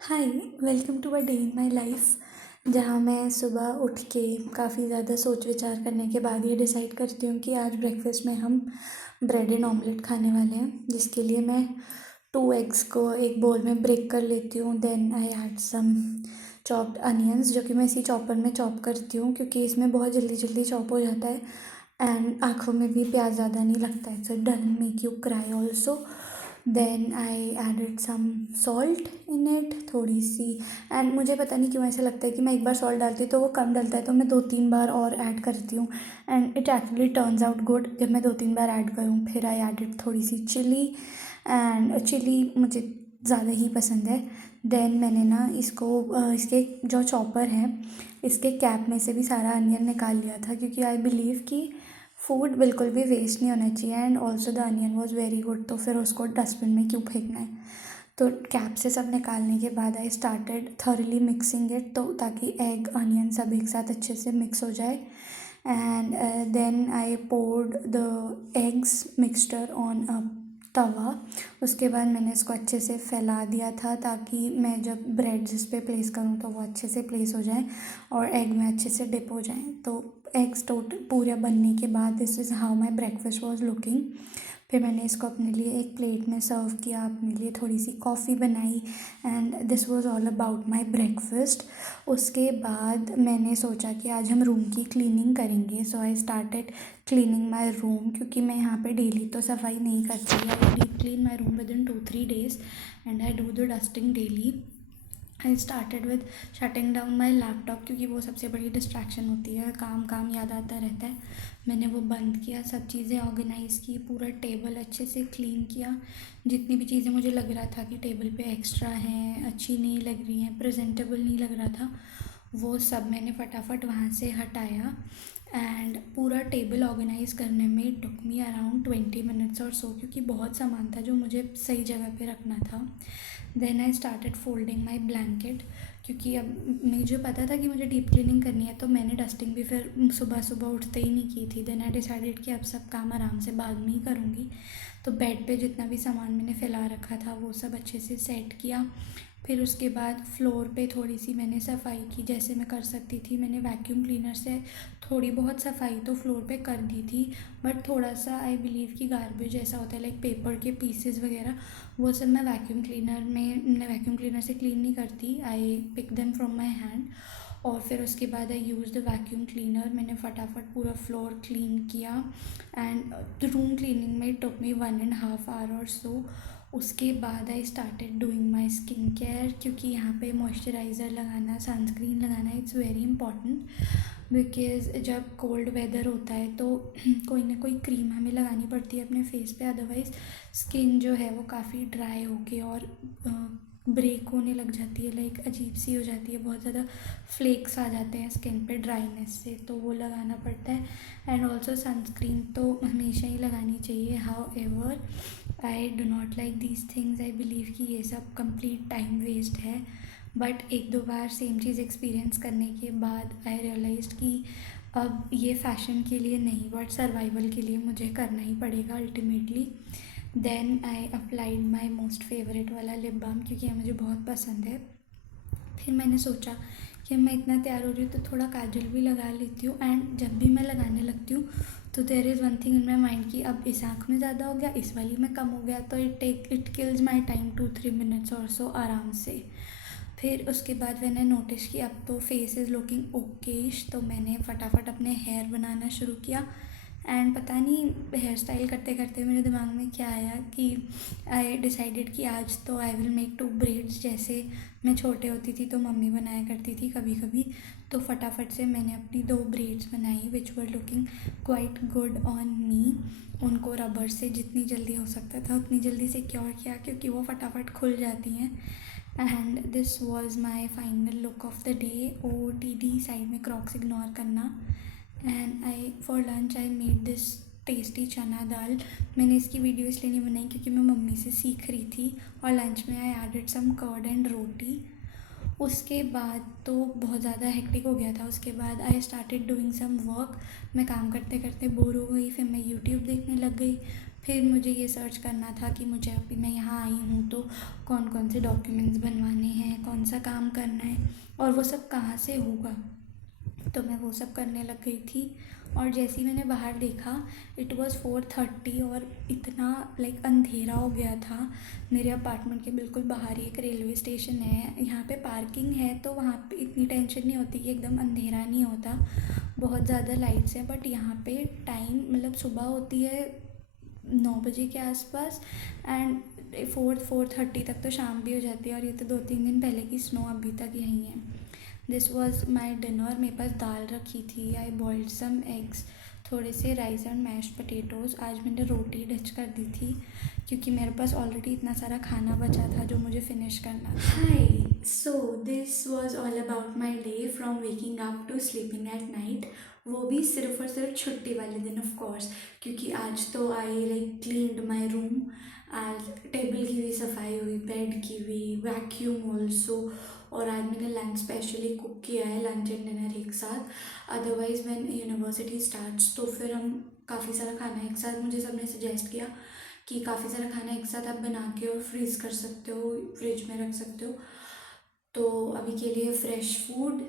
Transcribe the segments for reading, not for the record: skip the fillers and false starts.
Hi, welcome to a day in my life जहाँ मैं सुबह उठ के काफ़ी ज़्यादा सोच विचार करने के बाद ये डिसाइड करती हूँ कि आज ब्रेकफास्ट में हम ब्रेड एंड ऑमलेट खाने वाले हैं, जिसके लिए मैं 2 एग्स को एक बोल में ब्रेक कर लेती हूँ। Then I add some chopped onions, जो कि मैं इसी चॉपर में चॉप करती हूँ क्योंकि इसमें बहुत जल्दी जल्दी चॉप हो जाता है एंड आँखों में भी प्याज ज़्यादा नहीं लगता है, so it doesn't make you cry also. Then I added some salt in it, थोड़ी सी। एंड मुझे पता नहीं क्यों ऐसा लगता है कि मैं एक बार सॉल्ट डालती हूँ तो वो कम डलता है, तो मैं 2-3 बार और ऐड करती हूँ and it actually turns out good. जब मैं 2-3 बार ऐड करूँ फिर आई एडेड थोड़ी सी चिली, एंड चिली मुझे ज़्यादा ही पसंद है। देन मैंने ना इसके जो चॉपर है इसके कैप में से भी सारा अनियन निकाल लिया था, क्योंकि आई बिलीव कि फूड बिल्कुल भी वेस्ट नहीं होना चाहिए and also the onion was very good, तो फिर उसको डस्टबिन में क्यों फेंकना है। तो कैप से सब निकालने के बाद I started thoroughly mixing it, तो ताकि एग अनियन सब एक साथ अच्छे से मिक्स हो जाए। And then I poured the eggs mixture on a tawa. उसके बाद मैंने इसको अच्छे से फैला दिया था ताकि मैं जब ब्रेड जिस पे प्लेस करूँ तो वो अच्छे से प्लेस हो जाए और एग में अच्छे से डिप हो जाएँ। तो एग्स टोटल पूरे बनने के बाद this is how my breakfast was looking. फिर मैंने इसको अपने लिए एक प्लेट में सर्व किया, अपने लिए थोड़ी सी कॉफ़ी बनाई and this was all about my breakfast. उसके बाद मैंने सोचा कि आज हम रूम की क्लीनिंग करेंगे, so I started cleaning my room, क्योंकि मैं यहाँ पे डेली तो सफाई नहीं करती। I deep clean my room within 2-3 days and I do the dusting daily. I started with shutting down my laptop, क्योंकि वो सबसे बड़ी डिस्ट्रैक्शन होती है, काम काम याद आता रहता है। मैंने वो बंद किया, सब चीज़ें ऑर्गेनाइज़ की, पूरा टेबल अच्छे से क्लीन किया। जितनी भी चीज़ें मुझे लग रहा था कि टेबल पे एक्स्ट्रा हैं, अच्छी नहीं लग रही हैं, प्रेजेंटेबल नहीं लग रहा था, वो सब मैंने फटाफट वहाँ से हटाया। एंड पूरा टेबल ऑर्गेनाइज़ करने में टुक मी अराउंड 20 minutes और सो, क्योंकि बहुत सामान था जो मुझे सही जगह पे रखना था। Then I started folding my blanket, क्योंकि अब मुझे पता था कि मुझे डीप क्लीनिंग करनी है, तो मैंने डस्टिंग भी फिर सुबह सुबह उठते ही नहीं की थी। देन आई डिसाइडेड कि अब सब काम आराम से बाद में ही करूँगी। तो बेड पे जितना भी सामान मैंने फैला रखा था वो सब अच्छे से सेट किया। फिर उसके बाद फ्लोर पे थोड़ी सी मैंने सफाई की, जैसे मैं कर सकती थी। मैंने वैक्यूम क्लीनर से थोड़ी बहुत सफाई तो फ्लोर पे कर दी थी, बट थोड़ा सा आई बिलीव कि गार्बेज ऐसा होता है लाइक पेपर के पीसेस वगैरह, वो सब मैं वैक्यूम क्लीनर से क्लीन नहीं करती। I pick them from my hand और फिर उसके बाद I use the vacuum cleaner. मैंने फटाफट पूरा फ्लोर क्लीन किया एंड रूम क्लीनिंग में took me 1.5 hour or so. उसके बाद I started doing my skin care, क्योंकि यहाँ पे मॉइस्चराइज़र लगाना, सनस्क्रीन लगाना इट्स वेरी इंपॉर्टेंट, बिकॉज़ जब कोल्ड वेदर होता है तो कोई ना कोई क्रीम हमें लगानी पड़ती है अपने फेस पे, अदरवाइज़ स्किन जो है वो काफ़ी ड्राई होके और ब्रेक होने लग जाती है, लाइक अजीब सी हो जाती है, बहुत ज़्यादा फ्लेक्स आ जाते हैं स्किन पे ड्राइनेस से, तो वो लगाना पड़ता है। एंड ऑल्सो सनस्क्रीन तो हमेशा ही लगानी चाहिए। How ever I do not like these things, I believe कि ये सब कंप्लीट टाइम वेस्ट है, but 1-2 bar same cheese experience करने के बाद आई रियलाइज्ड कि अब ये फ़ैशन के लिए नहीं बट सर्वाइवल के लिए मुझे करना ही पड़ेगा ultimately. Then I applied my most favourite वाला लिप बाम, क्योंकि ये मुझे बहुत पसंद है। फिर मैंने सोचा कि मैं इतना तैयार हो रही हूँ तो थोड़ा काजल भी लगा लेती हूँ, एंड जब भी मैं लगाने लगती हूँ तो there is one thing in my mind कि अब इस आँख में ज़्यादा हो गया, इस वाली में कम हो गया, तो it kills my time 2-3 minutes और सो आराम से। फिर उसके बाद मैंने नोटिस कि अब तो फेस इज़ लुकिंग ओकेश, तो मैंने फटाफट अपने हेयर बनाना शुरू किया। एंड पता नहीं हेयर स्टाइल करते करते मेरे दिमाग में क्या आया कि आई डिसाइडेड कि आज तो आई विल मेक 2 braids, जैसे मैं छोटे होती थी तो मम्मी बनाया करती थी कभी कभी। तो फटाफट से मैंने अपनी 2 braids बनाई which were looking quite good on me. उनको रबर से जितनी जल्दी हो सकता था उतनी जल्दी सिक्योर किया, क्योंकि वो फटाफट खुल जाती हैं। And this was my final look of the day. OOTD side में क्रॉक्स इग्नोर करना। And I for lunch I made this tasty चना दाल। मैंने इसकी वीडियो इसलिए नहीं बनाई क्योंकि मैं मम्मी से सीख रही थी, और लंच में I added some curd and roti. उसके बाद तो बहुत ज़्यादा हेक्टिक हो गया था। उसके बाद I started doing some work. मैं काम करते करते बोर हो गई, फिर मैं यूट्यूब देखने लग गई। फिर मुझे ये सर्च करना था कि मुझे अभी मैं यहाँ आई हूँ तो कौन कौन से डॉक्यूमेंट्स बनवाने हैं, कौन सा काम करना है और वो सब कहाँ से होगा। तो मैं वो सब करने लग गई थी और जैसे ही मैंने बाहर देखा इट वाज़ 4:30 और इतना लाइक अंधेरा हो गया था। मेरे अपार्टमेंट के बिल्कुल बाहर ही एक रेलवे स्टेशन है, यहाँ पे पार्किंग है तो वहाँ पे इतनी टेंशन नहीं होती कि एकदम अंधेरा नहीं होता, बहुत ज़्यादा लाइट्स हैं। बट यहाँ पे टाइम मतलब सुबह होती है 9 बजे के आसपास एंड 4:30 तक तो शाम भी हो जाती है और ये तो 2-3 दिन पहले की स्नो अभी तक यहीं है। This was my dinner. मेरे पास दाल रखी थी, आई बॉइल्ड सम एग्स, थोड़े से राइस एंड मैश्ड पोटैटोज़। आज मैंने रोटी डच कर दी थी क्योंकि मेरे पास ऑलरेडी इतना सारा खाना बचा था जो मुझे फिनिश करना था। Hi, so this was all about my day from waking up to sleeping at night, वो भी सिर्फ और सिर्फ छुट्टी वाले दिन ऑफ कोर्स, क्योंकि आज तो I like cleaned my room. आज टेबल की भी सफाई हुई, बेड की भी, वैक्यूम ऑल्सो, और आज मैंने लंच स्पेशली कुक किया है, लंच एंड डिनर एक साथ। अदरवाइज़ व्हेन यूनिवर्सिटी स्टार्ट्स तो फिर हम काफ़ी सारा खाना एक साथ, मुझे सबने सजेस्ट किया कि काफ़ी सारा खाना एक साथ आप बना के और फ्रीज़ कर सकते हो, फ्रिज में रख सकते हो। तो अभी के लिए fresh food,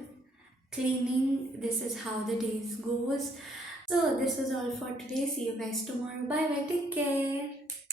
cleaning, this is how the days goes. So this is all for today. See you guys tomorrow. Bye bye, take care.